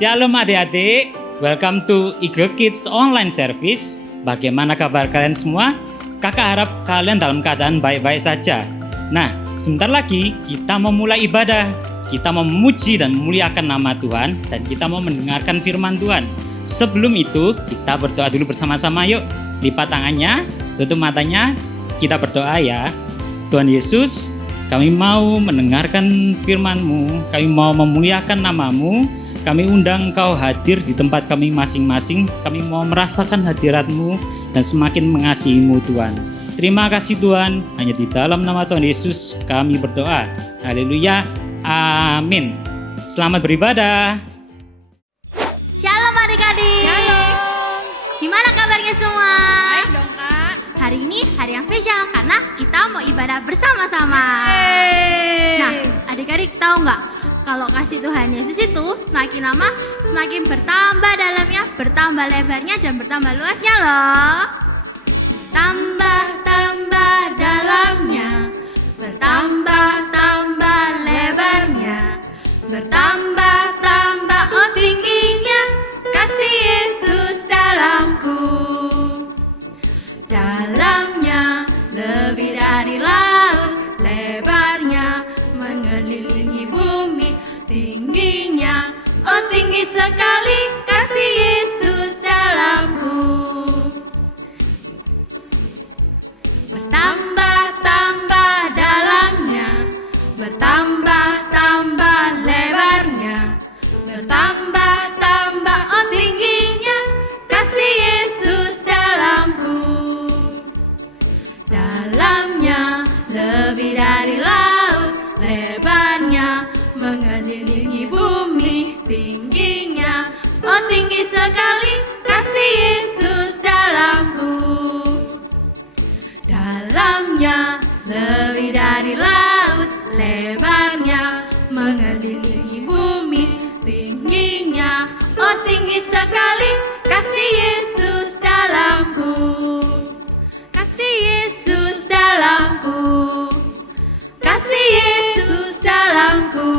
Shalom adik-adik, welcome to Eagle Kids Online Service. Bagaimana kabar kalian semua? Kakak harap kalian dalam keadaan baik-baik saja. Nah, sebentar lagi kita mau mulai ibadah. Kita mau memuji dan memuliakan nama Tuhan, dan kita mau mendengarkan firman Tuhan. Sebelum itu, kita berdoa dulu bersama-sama yuk. Lipat tangannya, tutup matanya, kita berdoa ya. Tuhan Yesus, kami mau mendengarkan firman-Mu, kami mau memuliakan nama-Mu, kami undang Engkau hadir di tempat kami masing-masing, kami mau merasakan hadirat-Mu dan semakin mengasihi-Mu Tuhan. Terima kasih Tuhan, hanya di dalam nama Tuhan Yesus kami berdoa. Haleluya, amin. Selamat beribadah. Shalom adik-adik. Shalom. Gimana kabarnya semua? Baik dong Kak. Hari ini hari yang spesial karena kita mau ibadah bersama-sama. Nah, adik-adik tahu nggak? Kalau kasih Tuhan Yesus itu semakin lama semakin bertambah dalamnya, bertambah lebarnya dan bertambah luasnya loh. Tambah dalamnya, bertambah lebarnya, bertambah tingginya kasih Yesus dalamku. Dalamnya lebih dari laut, lebarnya mengelilingi bumi, tingginya oh tinggi sekali kasih Yesus dalamku. Bertambah dalamnya, bertambah lebarnya, bertambah oh tingginya kasih Yesus dalamku. Dalamnya lebih dari laut, lebarnya mengelilingi bumi, tingginya oh tinggi sekali kasih Yesus dalamku. Dalamnya lebih dari laut, lebarnya mengelilingi bumi, tingginya oh tinggi sekali kasih Yesus dalamku. Kasih Yesus dalamku, kasih Yesus dalamku,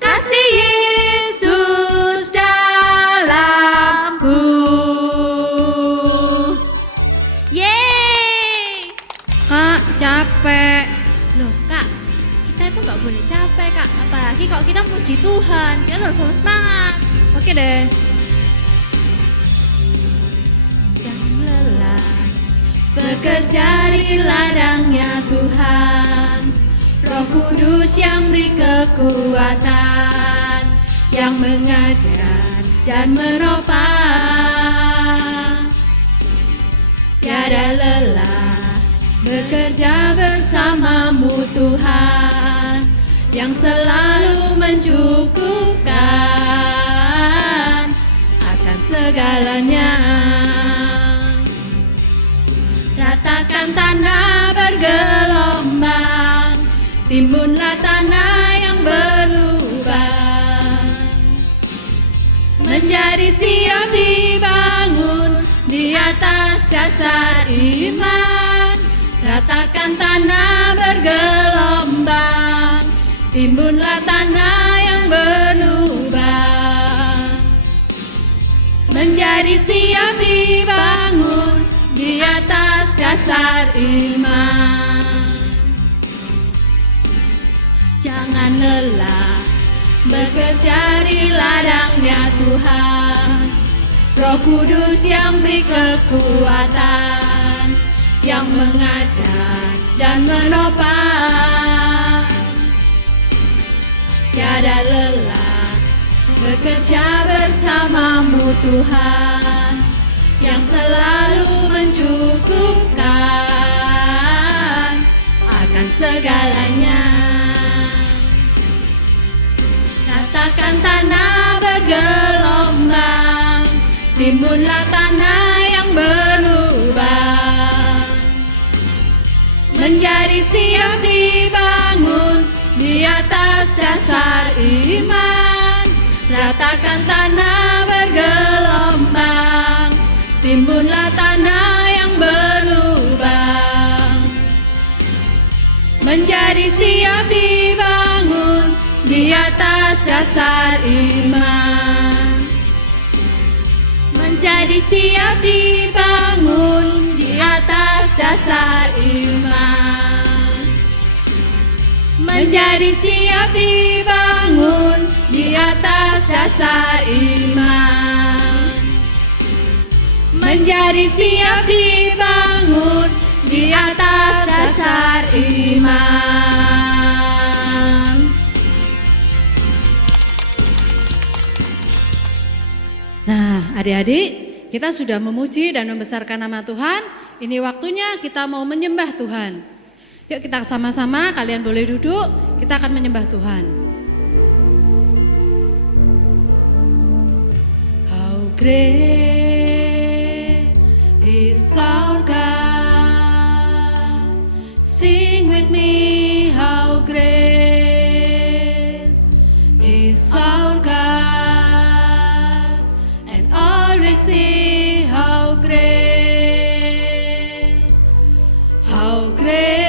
kasih Yesus dalamku. Yeay! Kak, capek. Loh kak, kita itu nggak boleh capek kak. Apalagi kalau kita puji Tuhan, kita harus selalu semangat. Oke deh. Jangan lelah bekerja di ladangnya Tuhan. Roh Kudus yang beri kekuatan, yang mengajar dan menopang. Tiada lelah bekerja bersamamu Tuhan, yang selalu mencukupkan atas segalanya. Ratakan tanah bergelombang, timbunlah tanah yang berlubang, menjadi siap dibangun di atas dasar iman. Ratakan tanah bergelombang, timbunlah tanah yang berlubang, menjadi siap dibangun di atas dasar iman. Jangan lelah bekerja di ladangnya Tuhan. Roh Kudus yang beri kekuatan, yang mengajar dan menopang. Tiada lelah bekerja bersamamu Tuhan, yang selalu mencukupkan akan segalanya. Ratakan tanah bergelombang, timbunlah tanah yang berlubang, menjadi siap dibangun di atas dasar iman. Ratakan tanah bergelombang, timbunlah tanah yang berlubang, menjadi siap dibangun di atas dasar iman. Menjadi Siap dibangun di atas dasar iman. Menjadi siap dibangun di atas dasar iman. Menjadi siap dibangun di atas dasar iman. Nah, adik-adik, kita sudah memuji dan membesarkan nama Tuhan. Ini waktunya kita mau menyembah Tuhan. Yuk kita sama-sama, kalian boleh duduk, kita akan menyembah Tuhan. How great is our God. Sing with me, how great is our God. And all will see how great, how great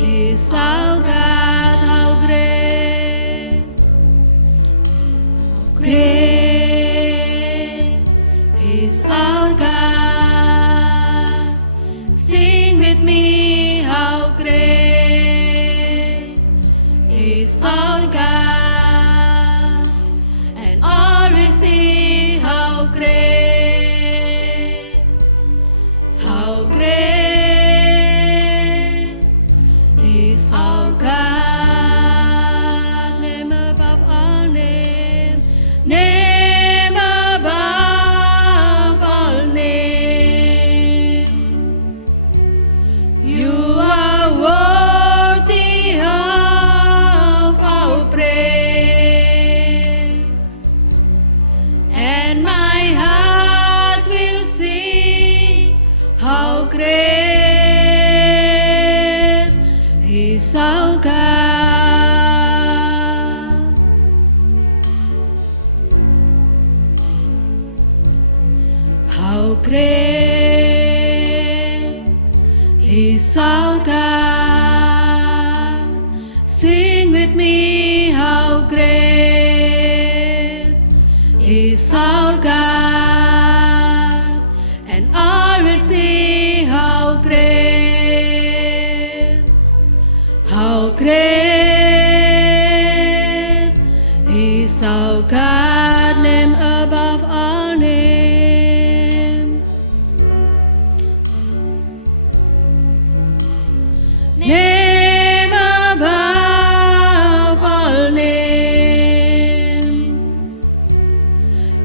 is our God, how great, how great is our God. Sing with me, how great is our God. And all will see how great, how great is our God. Name above all name, name above all name. You are worthy of our praise, and my heart will sing how great is our God. How great is our God. Sing with me, how great is our God. And all will see how great, how great is our God. Name above all names, name above all names.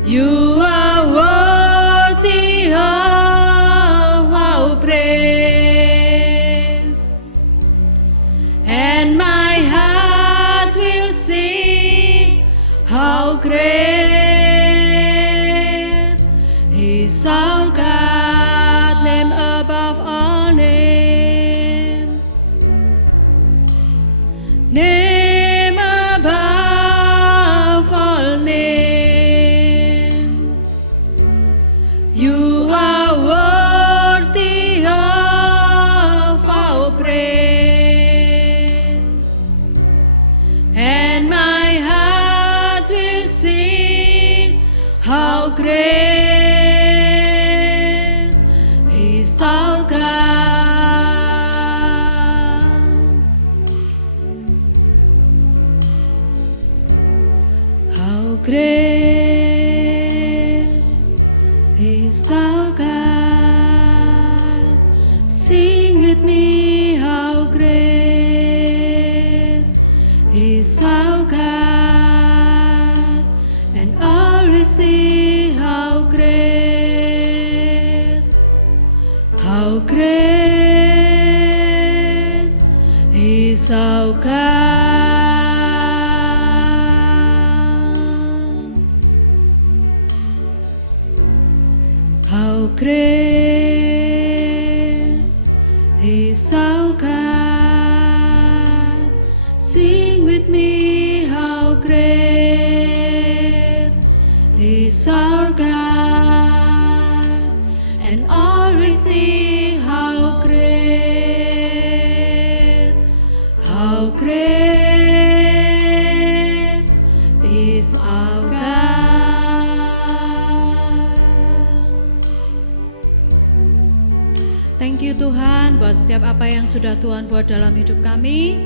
You are worthy of our praise, and my heart will sing how great is our God. Name above all names, name above all names. You are worthy of our praise, and my heart will sing how great is our God. How great is our God. Sing with me, how great is our God. And all will see how great, how great is our God. How great is our God. Sing with me, how great is our God. And all will see how great, how great Thank you Tuhan buat setiap apa yang sudah Tuhan buat dalam hidup kami.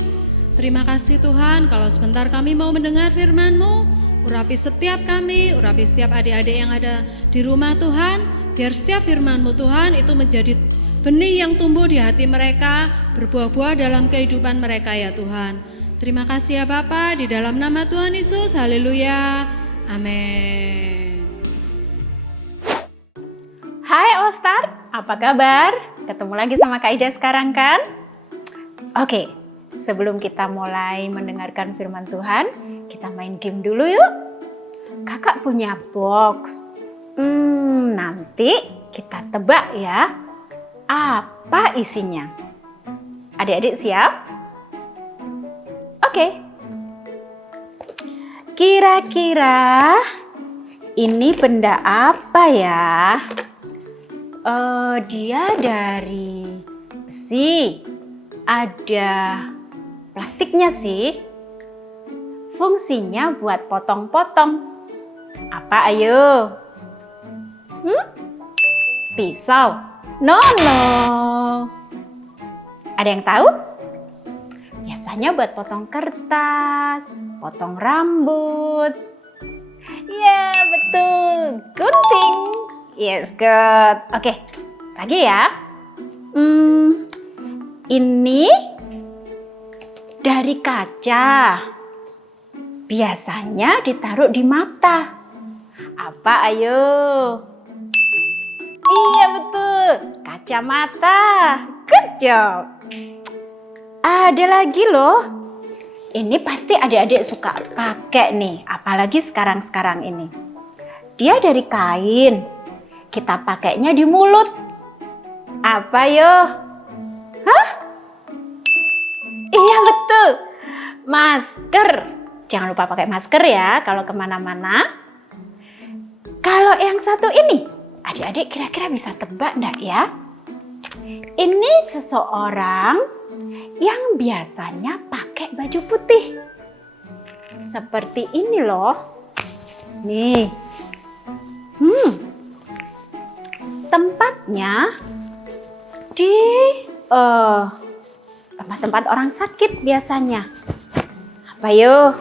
Terima kasih Tuhan kalau sebentar kami mau mendengar firman-Mu. Urapi setiap kami, urapi setiap adik-adik yang ada di rumah Tuhan. Biar setiap firman-Mu Tuhan itu menjadi benih yang tumbuh di hati mereka, berbuah-buah dalam kehidupan mereka ya Tuhan. Terima kasih ya Bapa, di dalam nama Tuhan Yesus, haleluya, amin. Hai All Star, apa kabar? Ketemu lagi sama Kak Ida sekarang kan? Oke, sebelum kita mulai mendengarkan firman Tuhan, kita main game dulu yuk. Kakak punya box. Nanti kita tebak ya. Apa isinya? Adik-adik siap? Oke. Kira-kira ini benda apa ya? Dia dari besi. Ada plastiknya sih. Fungsinya buat potong-potong. Apa ayo? Pisau? No. Ada yang tahu? Biasanya buat potong kertas, potong rambut. Ya, betul. Gunting. Yes, good. Oke, lagi ya. Ini dari kaca. Biasanya ditaruh di mata. Apa ayo? Iya betul, kacamata. Good job. Ada lagi loh. Ini pasti adik-adik suka pakai nih, apalagi sekarang-sekarang ini. Dia dari kain. Kita pakainya di mulut. Apa yo? Hah? Iya betul, masker. Jangan lupa pakai masker ya kalau kemana-mana. Kalau yang satu ini, adik-adik kira-kira bisa tebak enggak ya? Ini seseorang yang biasanya pakai baju putih. Seperti ini loh. Nih. Tempatnya di tempat-tempat orang sakit biasanya. Apa yuk?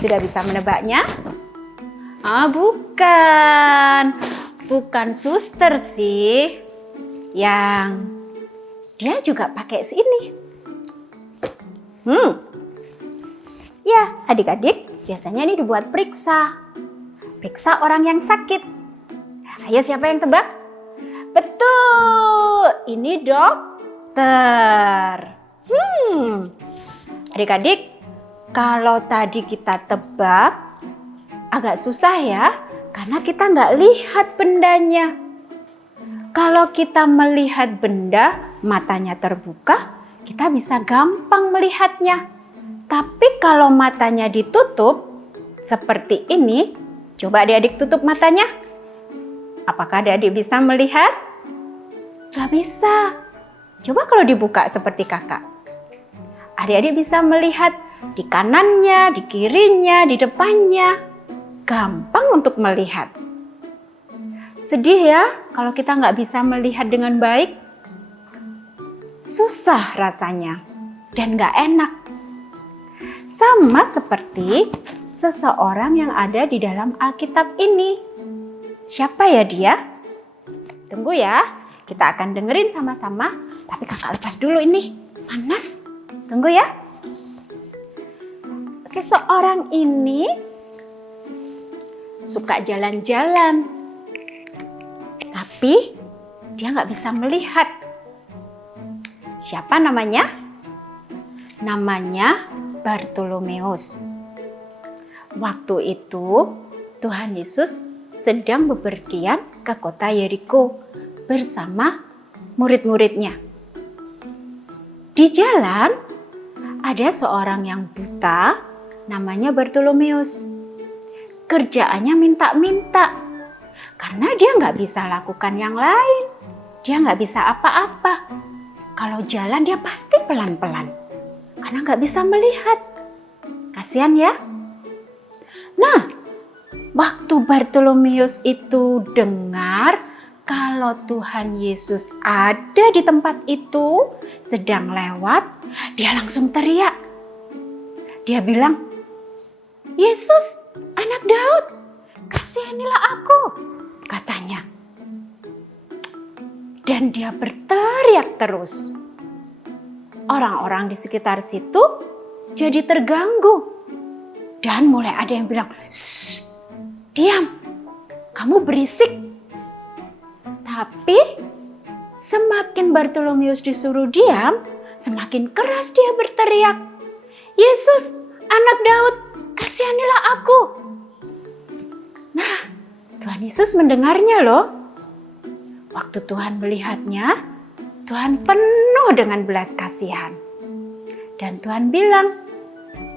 Sudah bisa menebaknya? Bukan. Bukan suster sih. Yang dia juga pakai sini. Ya, adik-adik, biasanya ini dibuat periksa. Periksa orang yang sakit. Ayo siapa yang tebak? Betul, ini dokter. Adik-adik, kalau tadi kita tebak agak susah ya, karena kita nggak lihat bendanya. Kalau kita melihat benda, matanya terbuka, kita bisa gampang melihatnya. Tapi kalau matanya ditutup, seperti ini, coba adik-adik tutup matanya. Apakah adik-adik bisa melihat? Gak bisa. Coba kalau dibuka seperti kakak. Adik-adik bisa melihat di kanannya, di kirinya, di depannya. Gampang untuk melihat. Sedih ya kalau kita nggak bisa melihat dengan baik. Susah rasanya dan nggak enak. Sama seperti seseorang yang ada di dalam Alkitab ini. Siapa ya dia? Tunggu ya, kita akan dengerin sama-sama. Tapi kakak lepas dulu ini, panas. Tunggu ya. Seseorang ini suka jalan-jalan. Tapi dia nggak bisa melihat. Siapa namanya? Namanya Bartolomeus. Waktu itu Tuhan Yesus sedang bepergian ke kota Yeriko bersama murid-muridnya. Di jalan ada seorang yang buta namanya Bartolomeus. Kerjaannya minta-minta karena dia nggak bisa lakukan yang lain. Dia nggak bisa apa-apa. Kalau jalan dia pasti pelan-pelan karena nggak bisa melihat. Kasihan ya. Nah, waktu Bartolomeus itu dengar kalau Tuhan Yesus ada di tempat itu, sedang lewat, dia langsung teriak. Dia bilang, "Yesus, anak Daud, kasihanilah aku," katanya. Dan dia berteriak terus. Orang-orang di sekitar situ jadi terganggu. Dan mulai ada yang bilang, "Shh, diam, kamu berisik." Tapi semakin Bartolomeus disuruh diam, semakin keras dia berteriak, "Yesus, anak Daud, kasihanilah aku." Nah, Tuhan Yesus mendengarnya loh. Waktu Tuhan melihatnya, Tuhan penuh dengan belas kasihan. Dan Tuhan bilang,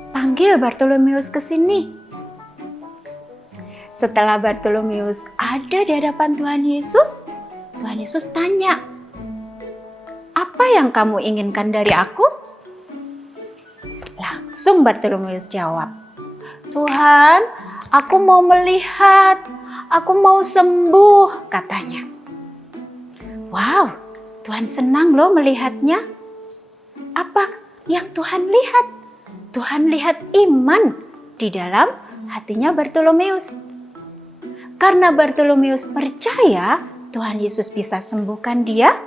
"Panggil Bartolomeus ke sini." Setelah Bartolomeus ada di hadapan Tuhan Yesus tanya, "Apa yang kamu inginkan dari aku?" Langsung Bartolomeus jawab, "Tuhan, aku mau melihat, aku mau sembuh," katanya. Wow, Tuhan senang loh melihatnya. Apa yang Tuhan lihat? Tuhan lihat iman di dalam hatinya Bartolomeus. Karena Bartolomeus percaya Tuhan Yesus bisa sembuhkan dia,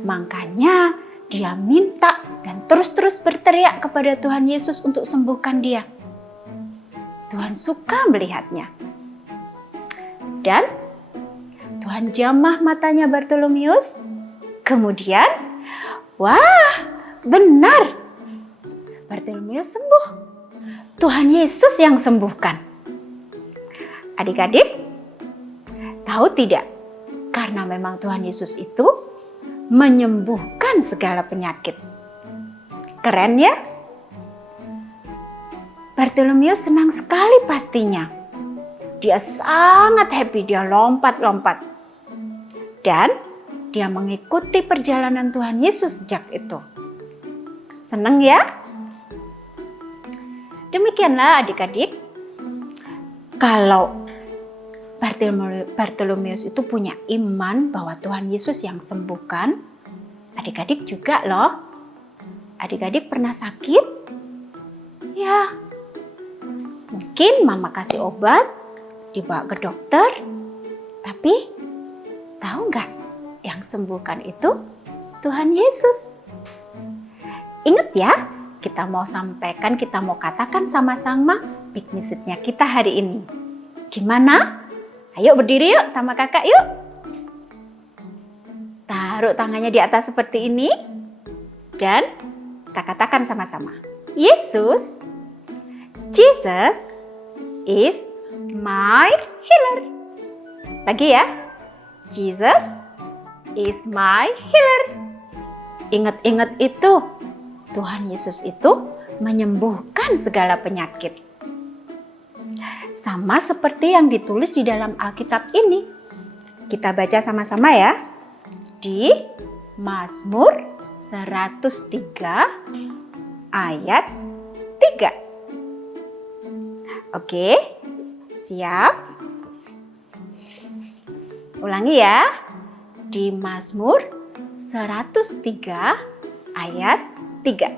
makanya dia minta dan terus-terus berteriak kepada Tuhan Yesus untuk sembuhkan dia. Tuhan suka melihatnya. Dan Tuhan jamah matanya Bartolomeus. Kemudian, wah, benar. Bartolomeus sembuh. Tuhan Yesus yang sembuhkan. Adik-adik, tahu tidak? Karena memang Tuhan Yesus itu menyembuhkan segala penyakit. Keren ya? Bartolomeus senang sekali pastinya. Dia sangat happy, dia lompat-lompat. Dan dia mengikuti perjalanan Tuhan Yesus sejak itu. Senang ya? Demikianlah adik-adik. Kalau Bartolomeus itu punya iman bahwa Tuhan Yesus yang sembuhkan, adik-adik juga loh. Adik-adik pernah sakit? Ya, mungkin mama kasih obat, dibawa ke dokter, tapi tahu nggak yang sembuhkan itu Tuhan Yesus? Ingat ya, kita mau sampaikan, kita mau katakan sama-sama big message-nya kita hari ini. Gimana? Ayo berdiri yuk sama kakak yuk. Taruh tangannya di atas seperti ini. Dan kita katakan sama-sama. Jesus is my healer. Lagi ya. Jesus is my healer. Ingat-ingat itu. Tuhan Yesus itu menyembuhkan segala penyakit. Sama seperti yang ditulis di dalam Alkitab ini. Kita baca sama-sama ya. Di Mazmur 103 ayat 3. Oke, siap? Ulangi ya. Di Mazmur 103 ayat 3.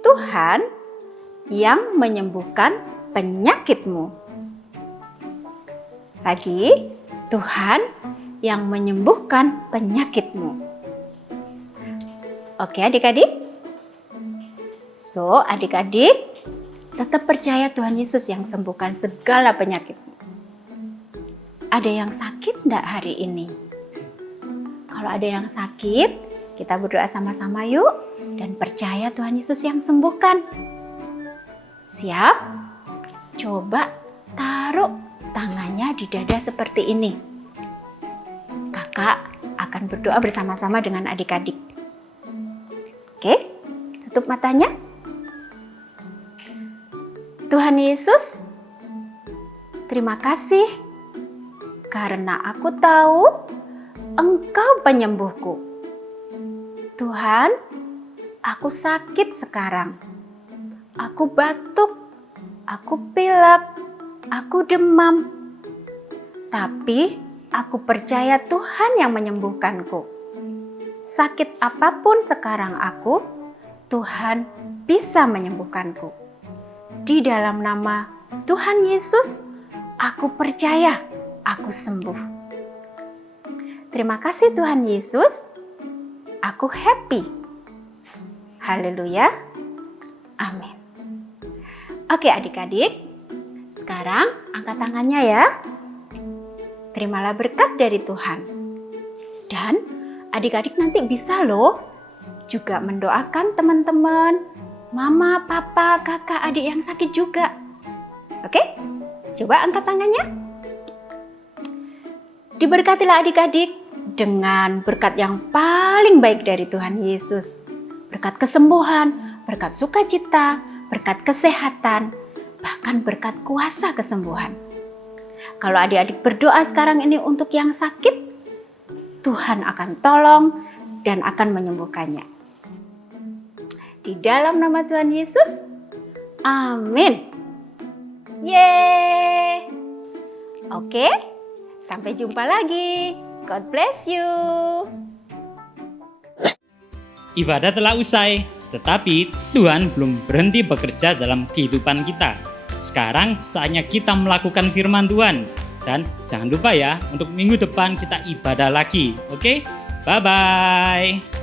Tuhan yang menyembuhkan penyakitmu. Lagi, Tuhan yang menyembuhkan penyakitmu. Oke adik-adik? So, adik-adik tetap percaya Tuhan Yesus yang sembuhkan segala penyakitmu. Ada yang sakit enggak hari ini? Kalau ada yang sakit, kita berdoa sama-sama yuk dan percaya Tuhan Yesus yang sembuhkan. Siap? Coba taruh tangannya di dada seperti ini. Kakak akan berdoa bersama-sama dengan adik-adik. Oke, tutup matanya. Tuhan Yesus, terima kasih karena aku tahu Engkau penyembuhku. Tuhan, aku sakit sekarang. Aku batuk, aku pilek, aku demam. Tapi aku percaya Tuhan yang menyembuhkanku. Sakit apapun sekarang aku, Tuhan bisa menyembuhkanku. Di dalam nama Tuhan Yesus, aku percaya aku sembuh. Terima kasih Tuhan Yesus, aku happy. Haleluya, amin. Oke adik-adik, sekarang angkat tangannya ya. Terimalah berkat dari Tuhan. Dan adik-adik nanti bisa loh juga mendoakan teman-teman, mama, papa, kakak, adik yang sakit juga. Oke? Coba angkat tangannya. Diberkatilah adik-adik dengan berkat yang paling baik dari Tuhan Yesus. Berkat kesembuhan, berkat sukacita, berkat kesehatan, bahkan berkat kuasa kesembuhan. Kalau adik-adik berdoa sekarang ini untuk yang sakit, Tuhan akan tolong dan akan menyembuhkannya. Di dalam nama Tuhan Yesus, amin. Yeay. Oke, sampai jumpa lagi. God bless you. Ibadah telah usai, tetapi Tuhan belum berhenti bekerja dalam kehidupan kita. Sekarang saatnya kita melakukan firman Tuhan. Dan jangan lupa ya, untuk minggu depan kita ibadah lagi. Oke? Bye-bye.